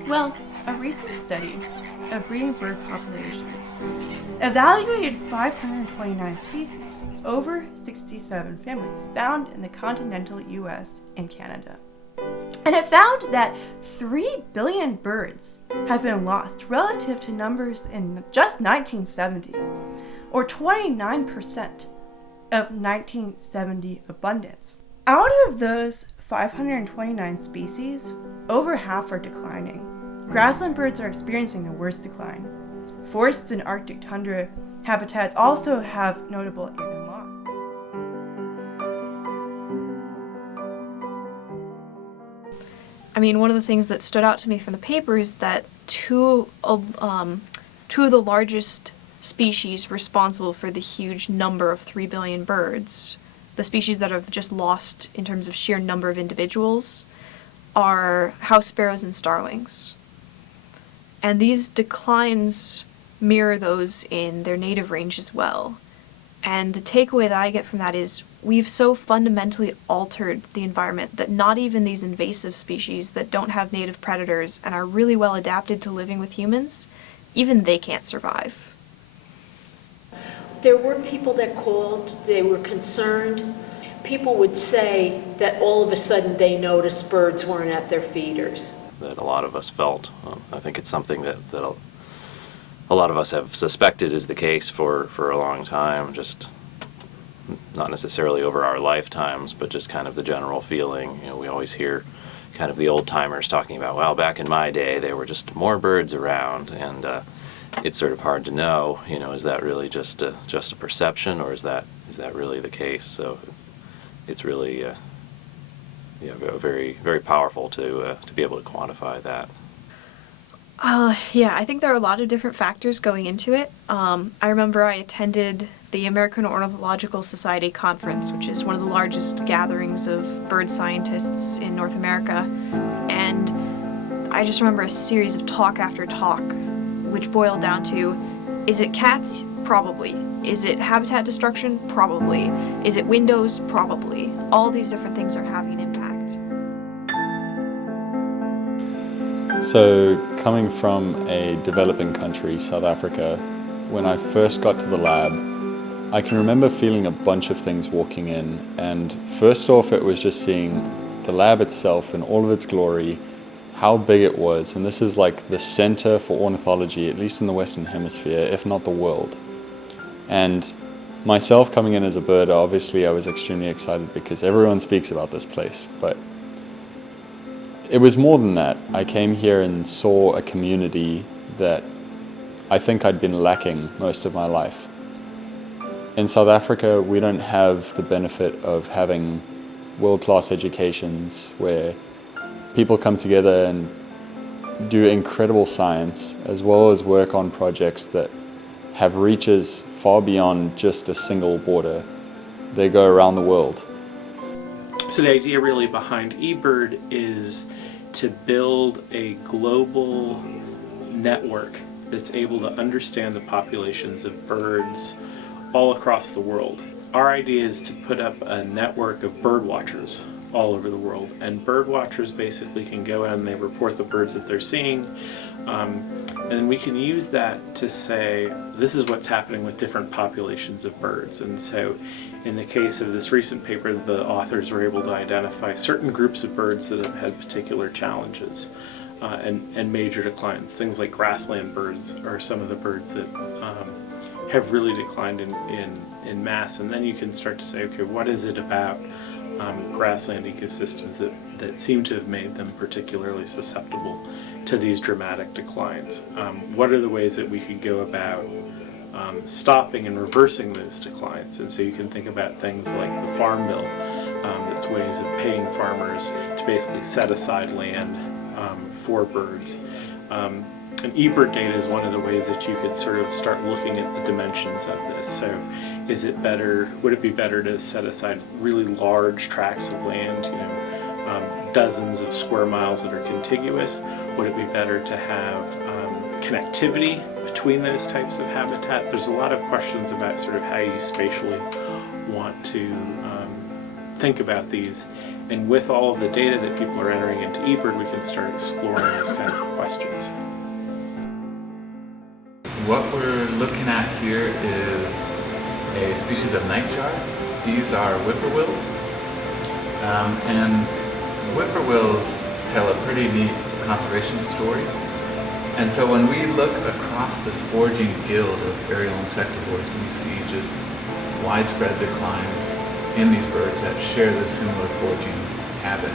Well, a recent study of breeding bird populations evaluated 529 species, over 67 families, found in the continental US and Canada. And it found that 3 billion birds have been lost relative to numbers in just 1970, or 29% of 1970 abundance. Out of those 529 species, over half are declining. Grassland birds are experiencing the worst decline. Forests and Arctic tundra habitats also have notable even loss. I mean, one of the things that stood out to me from the paper is that two of the largest species responsible for the huge number of 3 billion birds, the species that have just lost in terms of sheer number of individuals, are house sparrows and starlings. And these declines mirror those in their native range as well. And the takeaway that I get from that is we've so fundamentally altered the environment that not even these invasive species that don't have native predators and are really well adapted to living with humans, even they can't survive. There were people that called, they were concerned. People would say that all of a sudden they noticed birds weren't at their feeders. That a lot of us felt. I think it's something that a lot of us have suspected is the case for a long time, just not necessarily over our lifetimes, but just kind of the general feeling. You know, we always hear kind of the old timers talking about, well, back in my day there were just more birds around, and it's sort of hard to know, you know, is that really just a perception, or is that really the case? So it's really very, very powerful to be able to quantify that. Yeah, I think there are a lot of different factors going into it. I remember I attended the American Ornithological Society conference, which is one of the largest gatherings of bird scientists in North America, and I just remember a series of talk after talk, which boiled down to, is it cats? Probably. Is it habitat destruction? Probably. Is it windows? Probably. All these different things are having an impact. So, coming from a developing country, South Africa, when I first got to the lab, I can remember feeling a bunch of things walking in. And first off, it was just seeing the lab itself in all of its glory, how big it was. And this is like the center for ornithology, at least in the Western Hemisphere, if not the world. And myself coming in as a birder, obviously I was extremely excited because everyone speaks about this place, but it was more than that. I came here and saw a community that I think I'd been lacking most of my life. In South Africa, we don't have the benefit of having world-class educations where people come together and do incredible science, as well as work on projects that have reaches far beyond just a single border. They go around the world. So the idea really behind eBird is to build a global network that's able to understand the populations of birds all across the world. Our idea is to put up a network of bird watchers all over the world, and bird watchers basically can go out and they report the birds that they're seeing, and we can use that to say this is what's happening with different populations of birds. And so in the case of this recent paper, the authors were able to identify certain groups of birds that have had particular challenges and major declines. Things like grassland birds are some of the birds that have really declined in mass, and then you can start to say, okay, what is it about grassland ecosystems that seem to have made them particularly susceptible to these dramatic declines? What are the ways that we could go about stopping and reversing those declines? And so you can think about things like the Farm Bill, that's ways of paying farmers to basically set aside land for birds. And eBird data is one of the ways that you could sort of start looking at the dimensions of this. So would it be better to set aside really large tracts of land, dozens of square miles that are contiguous? Would it be better to have connectivity between those types of habitat? There's a lot of questions about sort of how you spatially want to think about these. And with all of the data that people are entering into eBird, we can start exploring those kinds of questions. What we're looking at here is a species of nightjar. These are whippoorwills. And whippoorwills tell a pretty neat conservation story. And so when we look across this foraging guild of aerial insectivores, we see just widespread declines in these birds that share this similar foraging habit.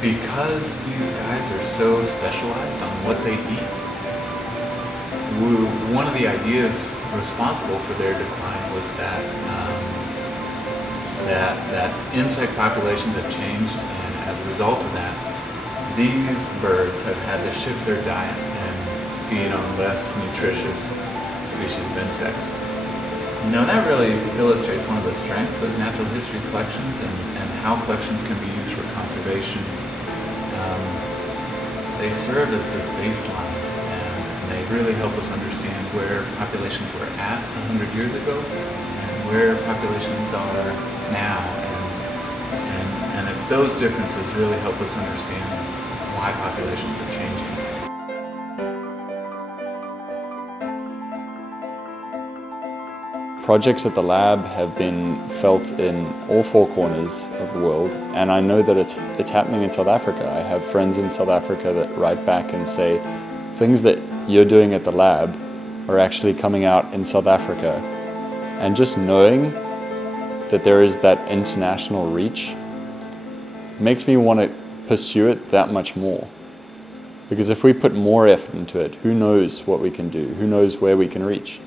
Because these guys are so specialized on what they eat, one of the ideas responsible for their decline was that that insect populations have changed, and as a result of that, these birds have had to shift their diet and feed on less nutritious species of insects. Now that really illustrates one of the strengths of natural history collections and how collections can be used for conservation. They serve as this baseline, and they really help us understand where populations were at 100 years ago and where populations are now. And it's those differences really help us understand why populations are changing. Projects at the lab have been felt in all four corners of the world, and I know that it's happening in South Africa. I have friends in South Africa that write back and say, things that you're doing at the lab are actually coming out in South Africa. And just knowing that there is that international reach makes me want to pursue it that much more. Because if we put more effort into it, who knows what we can do? Who knows where we can reach?